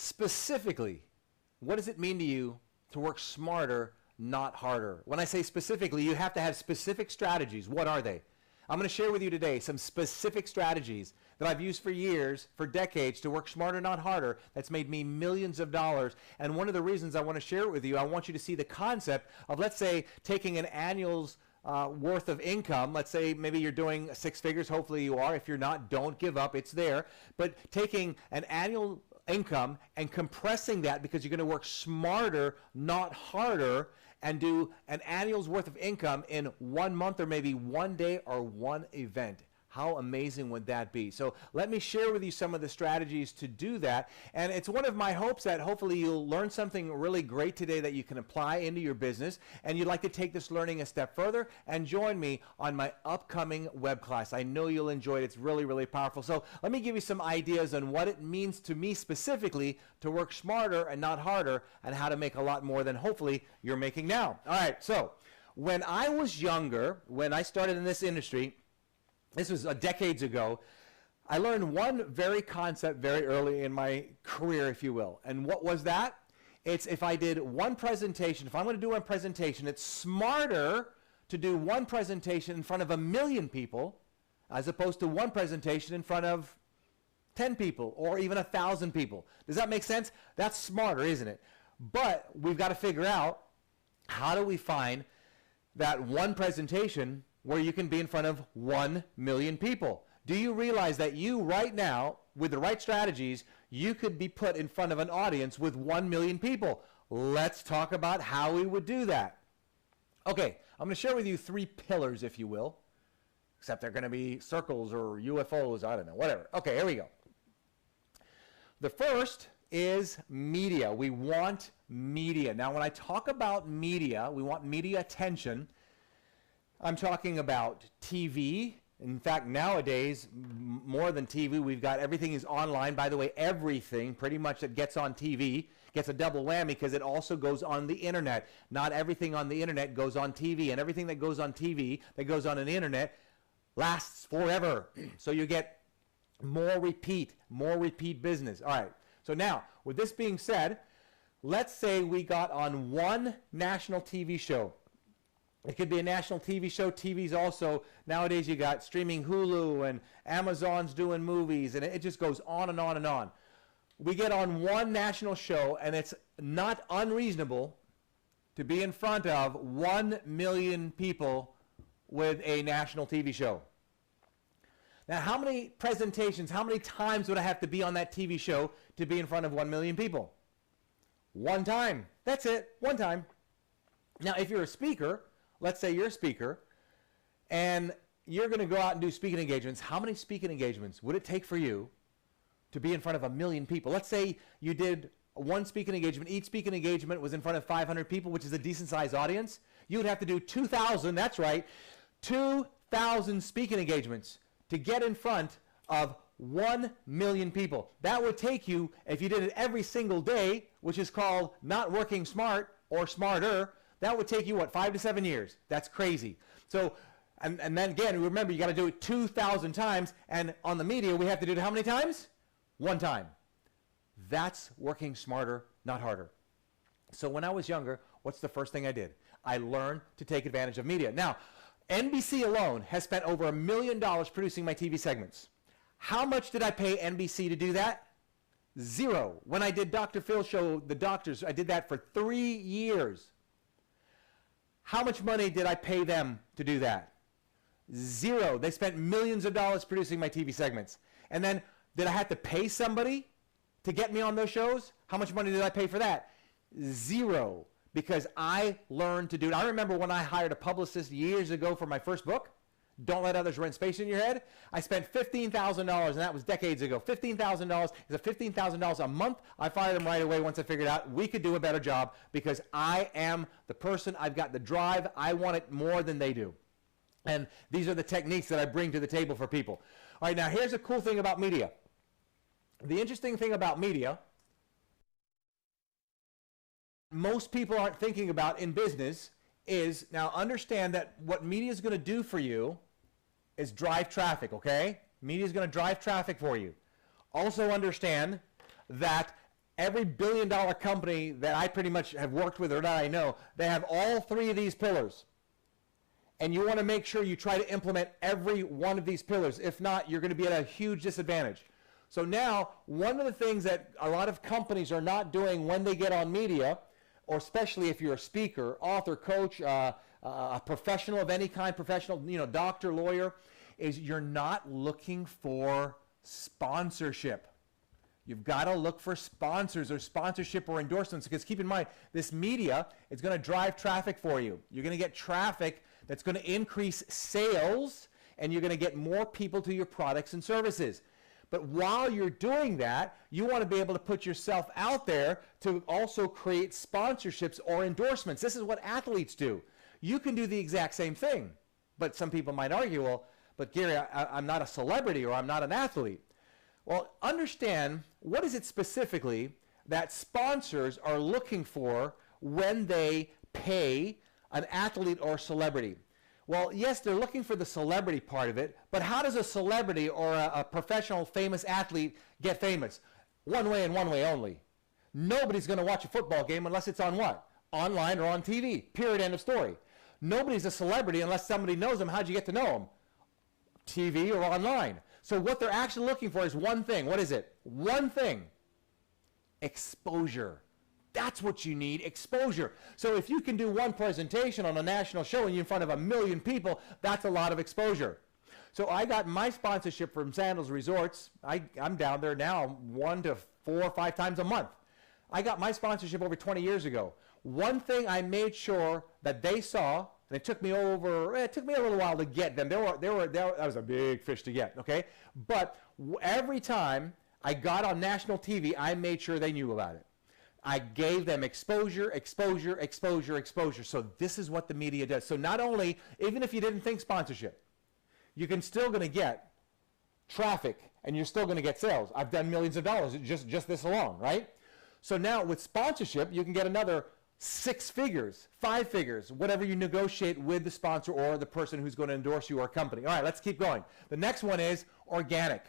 Specifically, what does it mean to you to work smarter, not harder? When I say specifically, you have to have specific strategies. What are they? I'm going to share with you today some specific strategies that I've used for years, for decades, to work smarter, not harder. That's made me millions of dollars. And one of the reasons I want to share it with you, I want you to see the concept of, let's say, taking an annual's worth of income. Let's say maybe you're doing six figures. Hopefully you are. If you're not, don't give up. It's there. But taking an annual income and compressing that, because you're going to work smarter, not harder, and do an annual's worth of income in 1 month or maybe 1 day or one event. How amazing would that be? So let me share with you some of the strategies to do that. And it's one of my hopes that hopefully you'll learn something really great today that you can apply into your business, and you'd like to take this learning a step further and join me on my upcoming web class. I know you'll enjoy it. It's really, really powerful. So let me give you some ideas on what it means to me specifically to work smarter and not harder, and how to make a lot more than hopefully you're making now. All right, so when I was younger, when I started in this industry, this was decades ago, I learned one very concept very early in my career, if you will. And what was that? It's if I did one presentation, if I'm going to do one presentation, it's smarter to do one presentation in front of 1 million people as opposed to one presentation in front of 10 people or even 1,000 people. Does that make sense? That's smarter, isn't it? But we've got to figure out, how do we find that one presentation where you can be in front of 1 million people? Do you realize that you right now, with the right strategies, you could be put in front of an audience with 1 million people? Let's talk about how we would do that. Okay, I'm going to share with you 3 pillars, if you will, except they're going to be circles or UFOs, I don't know, whatever. Okay, here we go. The first is media. We want media. Now, when I talk about media, we want media attention. I'm talking about TV. In fact, nowadays, more than TV, we've got everything is online. By the way, everything pretty much that gets on TV gets a double whammy, because it also goes on the internet. Not everything on the internet goes on TV, and everything that goes on TV, that goes on the internet, lasts forever. So you get more repeat business. All right. So now, with this being said, let's say we got on one national TV show. It could be a national TV show. TV's also, nowadays you got streaming Hulu, and Amazon's doing movies, and it just goes on and on and on. We get on one national show, and it's not unreasonable to be in front of 1 million people with a national TV show. Now, how many presentations, how many times would I have to be on that TV show to be in front of 1 million people? One time. That's it. One time. Now, if you're a speaker, let's say you're a speaker, and you're going to go out and do speaking engagements. How many speaking engagements would it take for you to be in front of 1 million people? Let's say you did one speaking engagement. Each speaking engagement was in front of 500 people, which is a decent-sized audience. You would have to do 2,000, that's right, 2,000 speaking engagements to get in front of 1 million people. That would take you, if you did it every single day, which is called not working smart or smarter, that would take you, what, 5 to 7 years? That's crazy. So, and then again, remember, you got to do it 2,000 times, and on the media, we have to do it how many times? One time. That's working smarter, not harder. So when I was younger, what's the first thing I did? I learned to take advantage of media. Now, NBC alone has spent over $1 million producing my TV segments. How much did I pay NBC to do that? Zero. When I did Dr. Phil's show, The Doctors, I did that for 3 years. How much money did I pay them to do that? Zero. They spent millions of dollars producing my TV segments. And then, did I have to pay somebody to get me on those shows? How much money did I pay for that? Zero. Because I learned to do it. I remember when I hired a publicist years ago for my first book, Don't Let Others Rent Space in Your Head. I spent $15,000, and that was decades ago. $15,000 is a $15,000 a month. I fired him right away once I figured out we could do a better job, because I am the person, I've got the drive, I want it more than they do. And these are the techniques that I bring to the table for people. All right, now here's a cool thing about media. The interesting thing about media, most people aren't thinking about in business, is, now understand that what media is going to do for you is drive traffic, okay? Media is going to drive traffic for you. Also understand that Every billion-dollar company that I pretty much have worked with or that I know, they have all three of these pillars. And you want to make sure you try to implement every one of these pillars. If not, you're going to be at a huge disadvantage. So now, one of the things that a lot of companies are not doing when they get on media, or especially if you're a speaker, author, coach, a professional of any kind, professional, doctor, lawyer, is you're not looking for sponsorship. You've got to look for sponsors or sponsorship or endorsements, because keep in mind, this media is going to drive traffic for you. You're going to get traffic that's going to increase sales, and you're going to get more people to your products and services. But while you're doing that, you want to be able to put yourself out there to also create sponsorships or endorsements. This is what athletes do. You can do the exact same thing. But some people might argue, well, but Gary, I'm not a celebrity or I'm not an athlete. Well, understand, what is it specifically that sponsors are looking for when they pay an athlete or celebrity? Well, yes, they're looking for the celebrity part of it, but how does a celebrity or a professional famous athlete get famous? One way and one way only. Nobody's going to watch a football game unless it's on what? Online or on TV. Period, end of story. Nobody's a celebrity unless somebody knows them. How'd you get to know them? TV or online. So what they're actually looking for is one thing. What is it? One thing. Exposure. That's what you need, exposure. So if you can do one presentation on a national show and you're in front of 1 million people, that's a lot of exposure. So I got my sponsorship from Sandals Resorts. I'm down there now 1 to 4 or 5 times a month. I got my sponsorship over 20 years ago. One thing I made sure that they saw, and it took me a little while to get them. That was a big fish to get, okay? But every time I got on national TV, I made sure they knew about it. I gave them exposure, exposure, exposure, exposure. So this is what the media does. So not only, even if you didn't think sponsorship, you can still going to get traffic and you're still going to get sales. I've done millions of dollars just this alone, right? So now with sponsorship, you can get another 6 figures, 5 figures, whatever you negotiate with the sponsor or the person who's going to endorse you or company. All right, let's keep going. The next one is organic.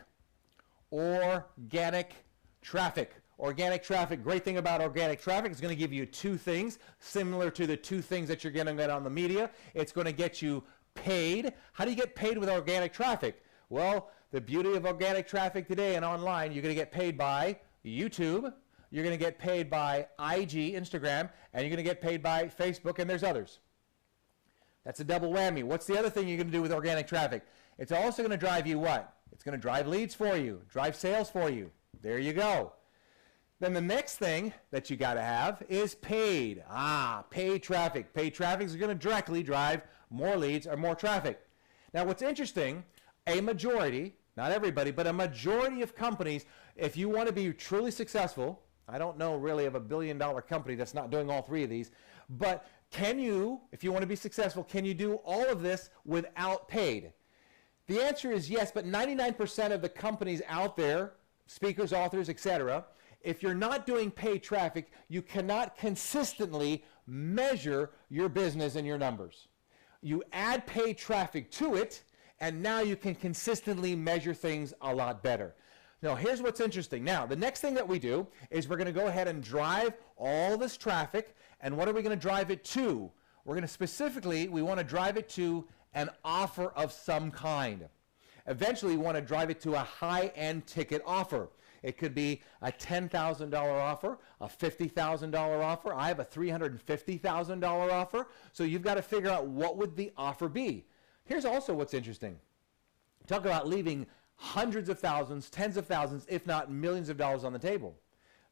Organic traffic. Organic traffic, great thing about organic traffic, is going to give you 2 things, similar to the 2 things that you're going to get on the media. It's going to get you paid. How do you get paid with organic traffic? Well, the beauty of organic traffic today and online, you're going to get paid by YouTube, you're going to get paid by IG, Instagram, and you're going to get paid by Facebook, and there's others. That's a double whammy. What's the other thing you're going to do with organic traffic? It's also going to drive you what? It's going to drive leads for you, drive sales for you. There you go. Then the next thing that you got to have is paid. Paid traffic. Paid traffic is going to directly drive more leads or more traffic. Now what's interesting, a majority, not everybody, but a majority of companies, if you want to be truly successful, I don't know really of a billion-dollar company that's not doing all 3 of these, but can you, if you want to be successful, can you do all of this without paid? The answer is yes, but 99% of the companies out there, speakers, authors, etc., if you're not doing paid traffic, you cannot consistently measure your business and your numbers. You add paid traffic to it, and now you can consistently measure things a lot better. Now, here's what's interesting. Now, the next thing that we do is we're going to go ahead and drive all this traffic, and what are we going to drive it to? We're going to specifically, we want to drive it to an offer of some kind. Eventually, we want to drive it to a high-end ticket offer. It could be a $10,000 offer, a $50,000 offer. I have a $350,000 offer. So you've got to figure out what would the offer be. Here's also what's interesting. Talk about leaving hundreds of thousands, tens of thousands, if not millions of dollars on the table.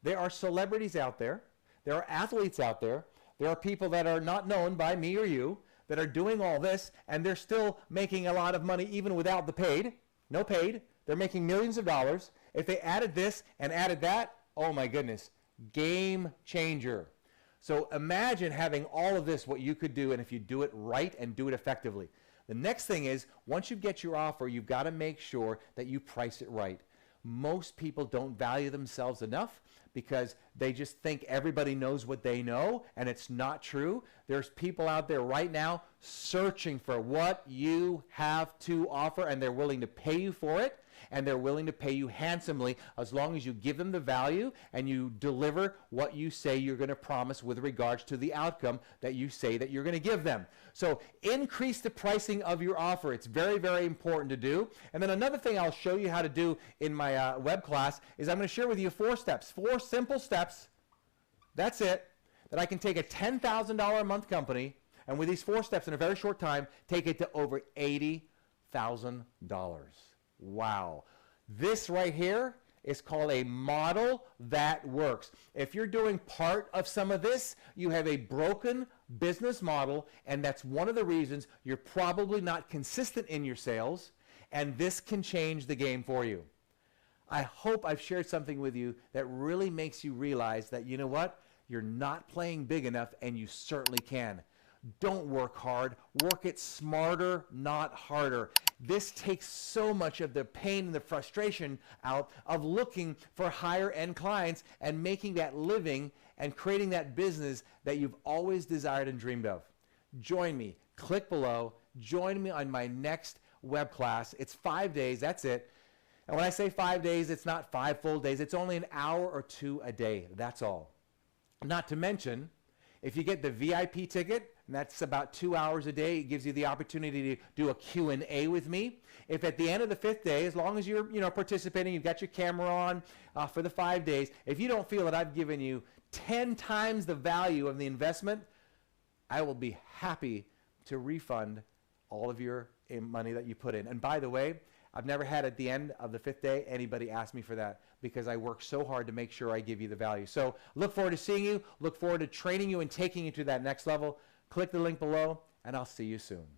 There are celebrities out there. There are athletes out there. There are people that are not known by me or you that are doing all this, and they're still making a lot of money even without the paid. No paid. They're making millions of dollars. If they added this and added that, oh my goodness, game changer. So imagine having all of this, what you could do, and if you do it right and do it effectively. The next thing is, once you get your offer, you've got to make sure that you price it right. Most people don't value themselves enough because they just think everybody knows what they know, and it's not true. There's people out there right now searching for what you have to offer, and they're willing to pay you for it. and they're willing to pay you handsomely as long as you give them the value and you deliver what you say you're going to promise with regards to the outcome that you say that you're going to give them. So increase the pricing of your offer. It's very, very important to do. And then another thing I'll show you how to do in my web class is I'm going to share with you 4 steps, 4 simple steps. That's it. That I can take a $10,000 a month company and with these 4 steps in a very short time, take it to over $80,000. Wow. This right here is called a model that works. If you're doing part of some of this, you have a broken business model, and that's one of the reasons you're probably not consistent in your sales, and this can change the game for you. I hope I've shared something with you that really makes you realize that, you know what? You're not playing big enough, and you certainly can. Don't work hard. Work it smarter, not harder. This takes so much of the pain and the frustration out of looking for higher end clients and making that living and creating that business that you've always desired and dreamed of. Join me. Click below. Join me on my next web class. It's 5 days. That's it. And when I say 5 days, it's not 5 full days. It's only an hour or 2 a day. That's all. Not to mention, if you get the VIP ticket, and that's about 2 hours a day, it gives you the opportunity to do a Q&A with me. If at the end of the 5th day, as long as you're participating, you've got your camera on for the 5 days, if you don't feel that I've given you 10 times the value of the investment, I will be happy to refund all of your money that you put in. And by the way, I've never had at the end of the 5th day anybody ask me for that because I work so hard to make sure I give you the value. So look forward to seeing you. Look forward to training you and taking you to that next level. Click the link below, and I'll see you soon.